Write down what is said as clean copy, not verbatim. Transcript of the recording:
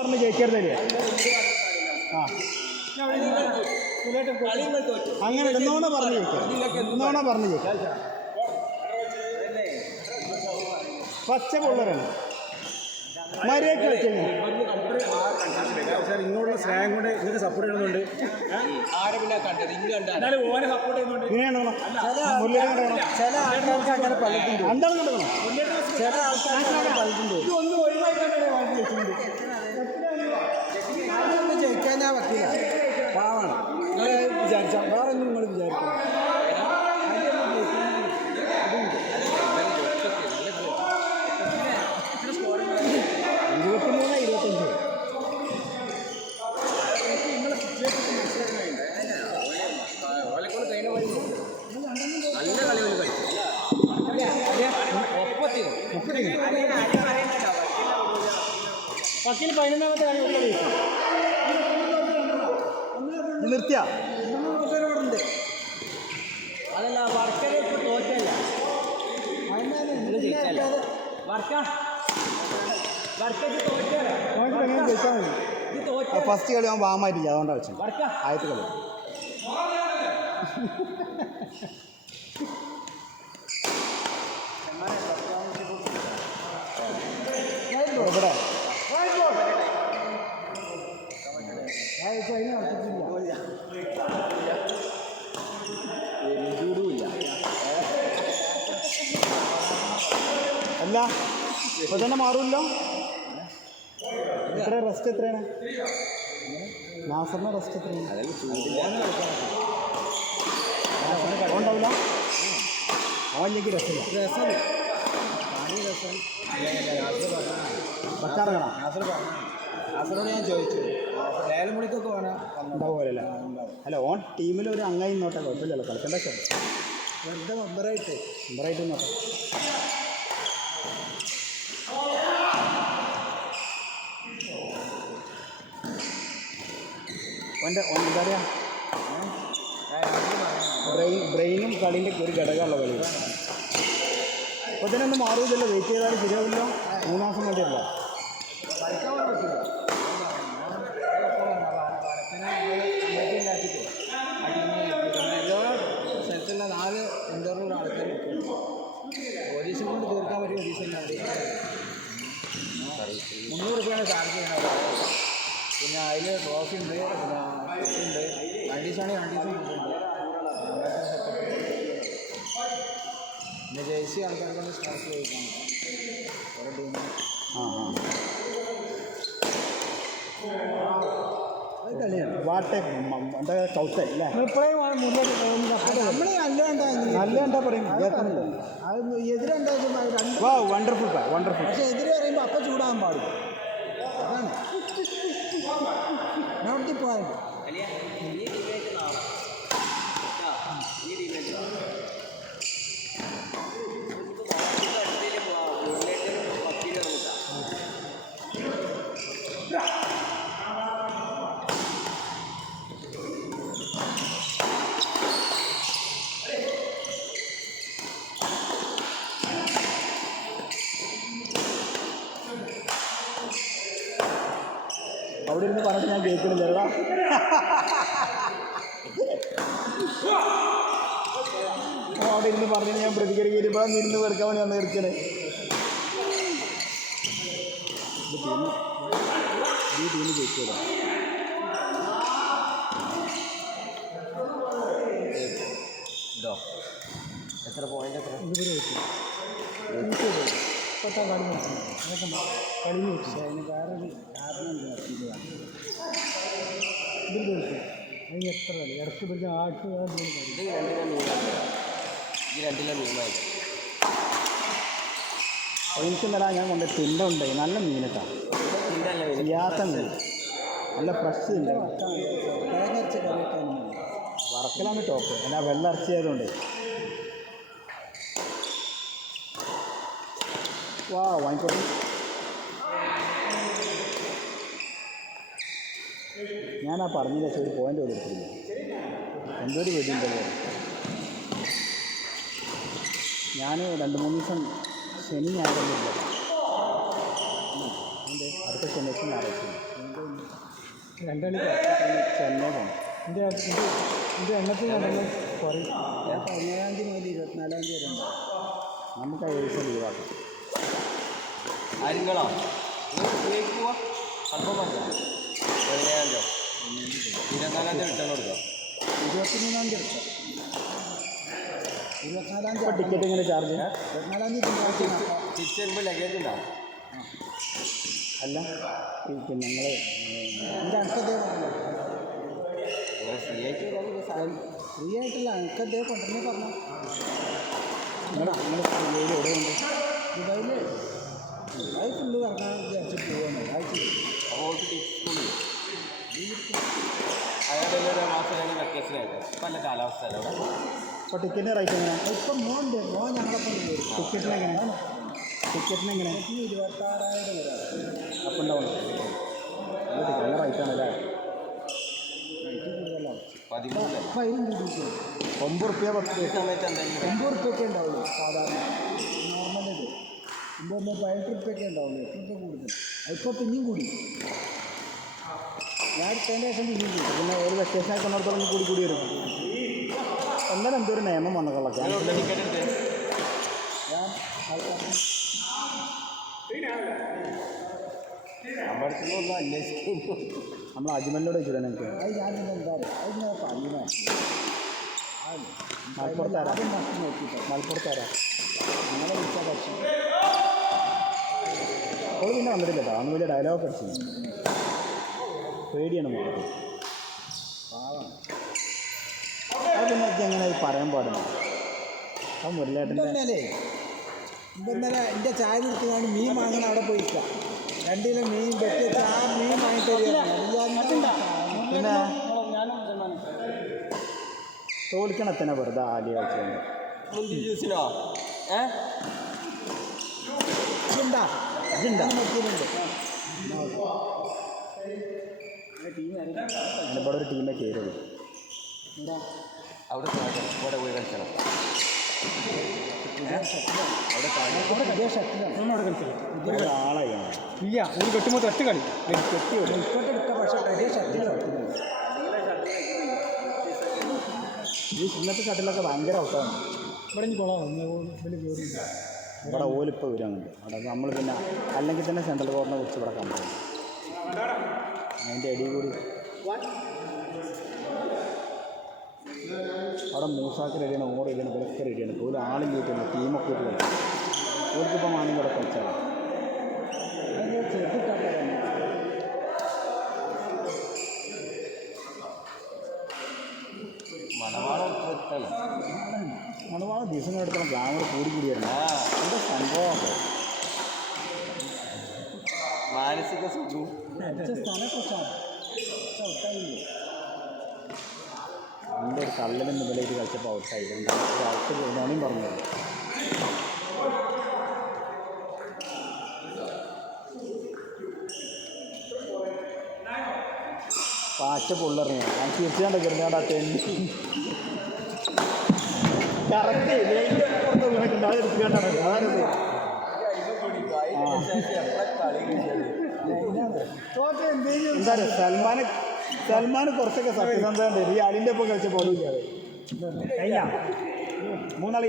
പറഞ്ഞ് ജയിക്കരുതല്ലേ? ആ അങ്ങനെ എന്നോണ പറഞ്ഞ് ജയിക്കാം, എന്നോണ പറഞ്ഞ് ജയിക്കാം. പച്ച പൊള്ളറാണ് മര്യാദ കളിച്ചല്ലേ. ഇങ്ങോട്ടുള്ള സ്നേഹം കൊണ്ട് നിങ്ങൾക്ക് സപ്പോർട്ട് ചെയ്യുന്നുണ്ട്. ഇങ്ങനെയാണോ മുരളീധരൻ ചില ആൾക്കാർക്ക് അങ്ങനെ പലതുണ്ട്. എന്താണ് കിടക്കണം? ചില ആൾക്കാർക്ക് പലതുണ്ട്. ജയിക്കാൻ ഞാൻ പറ്റില്ല, പാവാണ്. നിങ്ങൾ വിചാരിച്ച വേറെ ഒന്നും നിങ്ങൾ വിചാരിക്കണം. 23-25. വക്കീൽ 11ാമത്തെ കളി നിർത്തിയ അതല്ല വർക്കർ തോറ്റല്ല ഫസ്റ്റ് കളി അവൻ വാമായിട്ടില്ല, അതുകൊണ്ടാണ് വെച്ചത്. ആദ്യത്തെ കളി ഇവിടെ അല്ല ഇപ്പൊ തന്നെ മാറുമല്ലോ. എത്ര റെസ്റ്റ് എത്രയാണ് നാസറിന്റെ റെസ്റ്റ് എത്രയാണ്? ഉണ്ടാവില്ല, അവനിലേക്ക് രസമില്ല. പച്ചാറങ്ങണം നാസറോട് ഞാൻ ചോദിച്ചു, ലേലമുളിക്കൊക്കെ വേണം ഉണ്ടാവുമല്ലേ? അല്ല ഓൺ ടീമിൽ ഒരു അംഗമായി നോട്ടെ, കുഴപ്പമില്ലല്ലോ, കളിക്കേണ്ട വെറുതെ മെമ്പറായിട്ട് നോട്ടെ. എന്താ പറയുക, ബ്രെയിനും കളീൻ്റെ ഒരു ഘടകമുള്ള കളി. ഇപ്പോൾ തന്നെ ഒന്നും മാറുകയില്ലല്ലോ, വെയിറ്റ് ചെയ്താൽ ശരിയാവില്ല. 3 മാസം വേണ്ടിയല്ല. സ്ഥലത്തുള്ള 4 ഇൻ്റർവ്യൂള്ള ആൾക്കാർ ഒഡീഷൻ കൊണ്ട് തീർക്കാൻ പറ്റിയ ഒഡീഷൻ്റെ 300 രൂപയാണ് ചാർജ് ചെയ്യുന്നത്. പിന്നെ അതിൽ ട്രോഫി ഉണ്ട്, പിന്നെ ഉണ്ട്, കണ്ടീഷനാണെങ്കിൽ കണ്ടീഷൻ ഉണ്ട്, പിന്നെ ജേഴ്സി ആൾക്കാർക്കൊന്ന് സ്പോൺസർ ചെയ്യിക്കാൻ ഓരോ ടീമിന്. അത് കളിയാണ് വാട്ടെ എന്താ കൗത്തല്ലേ ഇപ്പോഴേ നല്ല എന്താ പറയും എതിരുണ്ടാകും. Wonderful wonderful. പക്ഷെ എതിര് പറയുമ്പോൾ അപ്പം ചൂടാകാൻ പാടില്ല, അതാണ് നോട്ട് പോയിന്റ്. അവിടെ ഇരുന്ന് പറഞ്ഞിട്ട് ഞാൻ കേൾക്കണില്ലടാ. അവിടെ ഇരുന്ന് പറഞ്ഞിട്ട് ഞാൻ പ്രതികരിക്കുമ്പോൾ ഇരുന്ന് വെറുക്കാൻ വേണ്ടി വന്ന് കേൾക്കണേ. ഈ ടീമിന് ജയിച്ചോളൂ. ഇതോ എത്ര പോയിന്റ്? എത്ര? 20 ഇപ്പോഴത്തെ കളി നോക്കണം, കളി നോക്കി അതിന് വേറൊരു കാരണം നടത്തിയതാണ്. ഇതിൽ ചോദിച്ചു അതിന് എത്ര കളി ഇടയ്ക്ക് പിടിച്ച ആട്ട് എനിക്കെന്നല്ല ഞാൻ കൊണ്ട് തിണ്ടുണ്ട്, നല്ല മീനിട്ടാണ്, ചെയ്യാത്ത മീൻ, നല്ല ഫ്രഷ് ഉണ്ട്. തേങ്ങ അരച്ച കറിയൊക്കെയാണ് വറക്കലാണ് ടോപ്പ്, അല്ല വെള്ളം അരച്ചതുകൊണ്ട്. വാ വാങ്ങിക്കോട്ടെ. ഞാനാ പറഞ്ഞില്ല ഒരു പോയിൻ്റ് കൊടുത്തിട്ടില്ല, എന്തൊരു വെടിയുണ്ട്. ഞാൻ 2-3 ദിവസം ശനി ഞായറൊന്നുമില്ല. അടുത്ത ശനിയാഴ്ച ഞായറാഴ്ച രണ്ടാളി ചെന്നൈ പോകണം. എൻ്റെ എണ്ണത്തിൽ കണ്ടല്ലോ പറയും. ഞാൻ 17-ാം തീയതി മുതൽ 24-ാം തീയതി വരെ ഉണ്ടാവും. നമുക്ക് ആ ദിവസം ലീവാക്കാം. ആര്യങ്ങളോ പോവാ അല്പം പറഞ്ഞോ 17-ാം തീയതി 24-ാം തീയതി റിട്ടേൺ കൊടുക്കാം. 23-ാം തീയതി എടുക്കാം. 24-ാം ഇപ്പോൾ തീയതി ടിക്കറ്റ് എങ്ങനെ ചാർജ്? 24-ാം തീയതി തിരിച്ച് വരുമ്പോൾ ലഗേജ് ഉണ്ടാവും. അല്ല പിന്നെ ഞങ്ങൾ എൻ്റെ അനക്കതേ നിങ്ങൾ ഫ്രീ ആയിട്ട് ഫ്രീ ആയിട്ടില്ല, അനക്കതേ കൊണ്ടുവന്നേ പറഞ്ഞു. നിങ്ങൾ എവിടെ ഉണ്ട്? ദുബായിൽ ദുബായ് ഫുള്ള് കറങ്ങാൻ വിചാരിച്ചിട്ട് പോവാണ്. അപ്പോൾ ഓൾക്ക് സ്കൂളിൽ അയാളുടെ ഒരു മാസം കഴിഞ്ഞ് വെക്കേഷൻ ആയിരുന്നു. ഇപ്പം നല്ല കാലാവസ്ഥ അല്ല അവിടെ. ഇപ്പോൾ ടിക്കറ്റിൻ്റെ റേറ്റ് എങ്ങനെയാണ്? ഇപ്പം മോൻ ഞങ്ങളൊപ്പം വരും. ടിക്കറ്റിന് എങ്ങനെയാണ്? ടിക്കറ്റിന് എങ്ങനെ? 26,000 വരെ. അപ്പം ഉണ്ടാവും. നല്ല റേറ്റാണല്ലേ? പതിമൂന്ന് അപ്പം അതിനും കൂടിയിട്ട് ₹9 ഈ സമയത്ത് എന്തെങ്കിലും 9 റുപ്യൊക്കെ ഉണ്ടാവുള്ളൂ സാധാരണ. നോർമൽ ഇത് 18 റുപ്യൊക്കെ ഉണ്ടാവുള്ളൂ. 8 റുപ്യ കൂടുതൽ. ഇപ്പോൾ പിന്നെയും കൂടി. ഞാൻ എടുത്തതിൻ്റെ ശേഷം പിന്നെയും കൂടി. പിന്നെ ഒരു വെക്കേഷനായി കൊണ്ടിടത്തോളം കൂടി വരും. എന്നാലും എന്തൊരു നിയമം വന്നോളൊക്കെ. നിങ്ങളുടെ ടിക്കറ്റ് എടുത്ത് ഞാൻ ആൾക്കാർക്ക് നമ്മുടെ അടുത്ത് ഒന്നും അന്വേഷിക്കുന്നു. നമ്മൾ അജ്മലിനോട് ചോദിച്ചില്ല എനിക്ക്. അത് ഞാനിന്ന് എന്താ പറയുക, അത് ഞാൻ പറയുന്ന മലപ്പുറത്താരാ? നോക്കിയിട്ട് മലപ്പുറത്താരാ? നിങ്ങളെ വിളിച്ചാൽ പക്ഷേ അവൾ പിന്നെ വന്നിട്ടില്ല കേട്ടോ. അന്ന് വലിയ ഡയലോഗ് അടിച്ചു. പേടിയാണ് മോളെ. പാവാണ്. അത് പിന്നെ എനിക്ക് എങ്ങനെ പറയാൻ പാടില്ല. ആ മുരളേട്ടൻ്റെ ഇന്നലെ എൻ്റെ ചായ എടുത്തുകൊണ്ട് മീൻ വാങ്ങാൻ അവിടെ പോയിക്കാം. 2 കിലോ മീൻ വെട്ടി ആ മീൻ വാങ്ങി പിന്നെ തോൽക്കണത്തിനെ വെറുതെ ആദ്യം കളിച്ചുകൊണ്ട് മുന്തി ജ്യൂസിനോ ഇതുണ്ടാ ഇതുണ്ടോ? നോക്കിയിട്ടുണ്ട്. ഇവിടെ ഒരു ടീമേ കയറുള്ളൂ. അവിടെ താഴെ ഇവിടെ പോയി കളിക്കണം. അവിടെ താഴെ പുതിയ ഷട്ടിലാണ് അവിടെ കളിച്ചില്ല. ഒരാളായി ഇല്ല. ഒരു കെട്ടുമ്പോൾ ഒറ്റ കളി കെട്ടി വരും. ഇപ്പോട്ട് എടുക്കാം. പക്ഷേ പുതിയ ഷട്ടിലാണ്. ഈ ഇന്നത്തെ ഷട്ടിലൊക്കെ ഭയങ്കര ഔട്ടാണ്. ഇവിടെ കൊള്ളാം. ഇവിടെ ഓലിപ്പോൾ വരുന്നുണ്ട്. അവിടെ നമ്മൾ പിന്നെ അല്ലെങ്കിൽ തന്നെ സെൻട്രൽ കോർട്ടിനെ കുറിച്ച് ഇവിടെ കണ്ടു. അതിൻ്റെ അടി കൂടി അവിടെ മൂസാക്ക് റെഡിയാണ്, ഓർ റെഡിയാണ്, ഇവരൊക്കെ റെഡിയാണ്. ഒരു ആളും കയറ്റില്ല, ടീമൊക്കെ ഇട്ട് കളിക്കും. ഓർക്കിപ്പോൾ വേണമെങ്കിൽ ഇവിടെ കളിച്ചാൽ മണവാളം ഉത്തരത്താണ്. മണവാളം ദിവസങ്ങളെടുത്തോളം ഗ്ലാമർ കൂടിയായിരുന്നു. എന്താ സംഭവമൊക്കെ മാനസിക സുഖം. എൻ്റെ ഒരു കള്ളിന് മുതലേക്ക് കളിച്ചപ്പോൾ ഔട്ടായി. ഔട്ട് നോണിയും പറഞ്ഞു. പാച്ച പൊള്ളറിഞ്ഞു. ഞാൻ തീർച്ചയായിട്ടും കിടന്നാടാ തെന്നി കറക്റ്റ് എടുത്തുകൊണ്ടാണ്. എന്താ പറയുക, സൽമാൻ കുറച്ചൊക്കെ സത്യസന്ധത ഉണ്ട്. ഈ അലിൻ്റെ ഒപ്പം കളിച്ച പോലും ഇല്ലാതെ കഴിഞ്ഞ 3 കളി